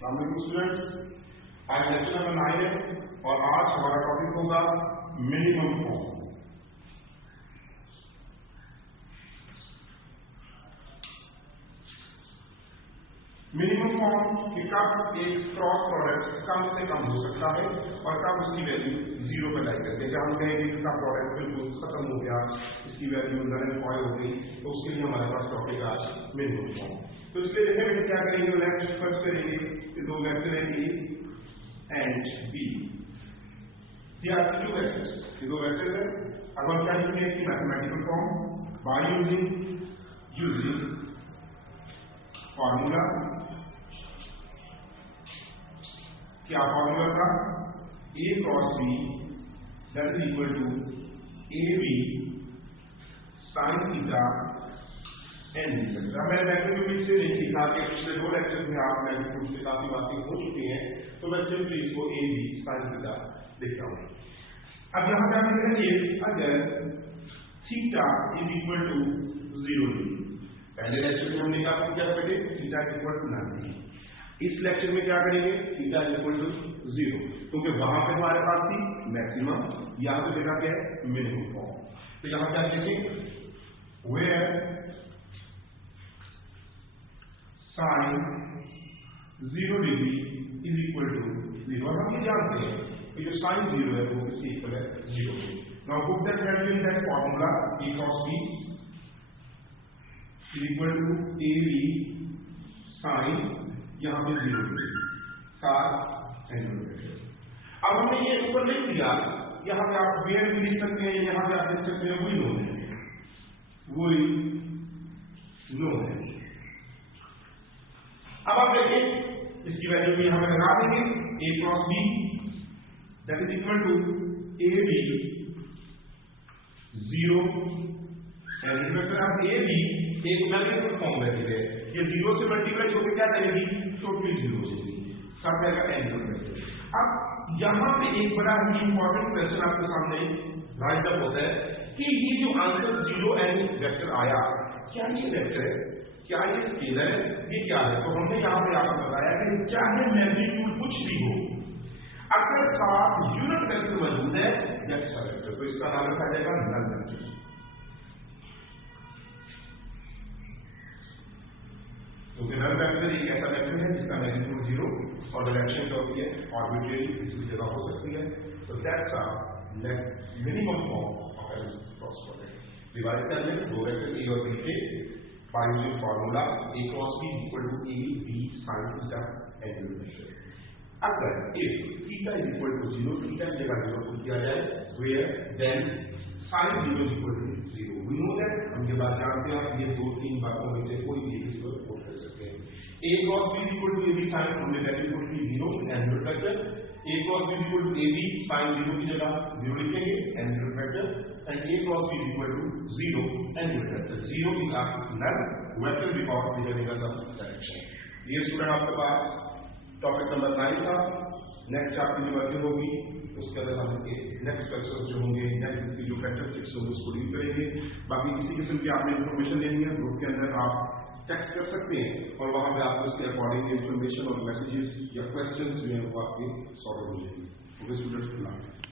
Students, आज lecture number 9 है और आज हमारा टॉपिक होगा मिनिमम फॉर्म। मिनिमम फॉर्म कि कब एक क्रॉस प्रोडक्ट कम से कम हो सकता है और कब उसकी वैल्यू 0 पर लाई करते हैं। जब हम कहेंगे कि इसका प्रोडक्ट बिल्कुल खत्म हो गया, इसकी वैल्यू नल हो गई, तो उसके लिए हमारे पास टॉपिक आज मिनिमम फॉर्म। तो इसके लिए देखिए क्या करेंगे, लेफ्ट फर्स्ट करेंगे कि दो वेक्टर है A and B, two vectors, ये दो वेक्टर है। अब हम क्या लिखेंगे इसकी mathematical form by using formula. क्या फॉर्मूला था? A cross B that is equal to A B sine theta N D theta. मैंने मैग्नीट्यूड से नहीं लिखा कि पिछले दो लेक्चर में आप मैग्नीट्यूड से काफी बातें हो चुकी हैं, तो मैं सिंपली इसको ए बी साइन थीटा लिखता हूं। अब यहां पे आप लिखेंगे अगर theta is equal to 0 D, पहले लेक्चर में हमने कहा क्या बेटे थीटा इज इक्वल टू 90। इस लेक्चर में क्या करेंगे, थीटा इज इक्वल टू 0, क्योंकि वहां पे हमारे पास थी मैक्सिमम, यहां पे देखा क्या है मिनिमम फॉर्म। तो यहां क्या लिखेंगे, where sine 0 degree is equal to 0। और हम ये जानते हैं कि जो साइन 0 है वो किसके इक्वल है, 0। Now put that value in that formula A cross B is equal to A B sine यहां पे 0 डिग्री सात एंगल। अब हमने ये ऊपर लिख दिया, यहां पे आप वेयर भी लिख सकते हैं, यहां पे आप लिख सकते हैं वही नो है, वही नो है। अब आप देखिए इसकी वैल्यू भी यहां पे लगा देंगे, A cross B that is equal to A B 0 and vector. अब ए बी एक मैग्नीट्यूड फॉर्म वैल्यू है, ये 0 से मल्टीप्लाई होकर क्या करेगी, टोटली 0 हो जाएगी, सब का एंगल वैल्यू। अब यहां पे एक बड़ा ही इंपॉर्टेंट क्वेश्चन आपके सामने राइज अप होता है कि ये जो आंसर 0 एंड वेक्टर आया, क्या ये वेक्टर है, क्या ये स्केलर है, ये क्या है? तो हमने यहां पे आपको बताया कि चाहे मैग्नीट्यूड कुछ भी हो, अगर साथ यूनिट वेक्टर मौजूद है दैट्स अ वेक्टर, तो इसका नाम रखा जाएगा नल वेक्टर। क्योंकि नल वेक्टर एक ऐसा वेक्टर है जिसका मैग्नीट्यूड 0 और डायरेक्शन जो होती है आर्बिट्रेरी किसी जगह हो सकती है, तो that's a minimum form of an cross product. Divide कर लें दो वेक्टर ए और बी के by using formula A cross B equal to A B sine theta angle vector. अगर if theta is equal to 0, theta की जगह 0 put किया जाए, where then sine 0 is equal to 0। We know that, हम ये बात जानते हैं, आप ये दो तीन बातों में से कोई भी इस पर पुट कर सकते हैं। A cross B equal to A B sine, हमने वैल्यू पुट की 0 angle vector. A cross B equal to A B sine 0 की जगह 0 लिखेंगे angle vector, and A cross B equal to 0 angle vector. 0 is a null vector because it is in the direction. ये student आपके पास topic number 9 था। Next आपकी जो working होगी उसके अंदर हम नेक्स्ट क्वेश्चन जो होंगे, नेक्स्ट की जो कैरेक्टरिस्टिक्स होंगे उसको डील करेंगे। बाकी किसी किस्म की आपने इन्फॉर्मेशन लेनी है ग्रुप के अंदर आप टेक्स्ट कर सकते हैं और वहां पे आपको उसके अकॉर्डिंग इन्फॉर्मेशन और मैसेजेस या क्वेश्चंस जो है वो आपके सॉल्व हो जाएंगे। Okay students.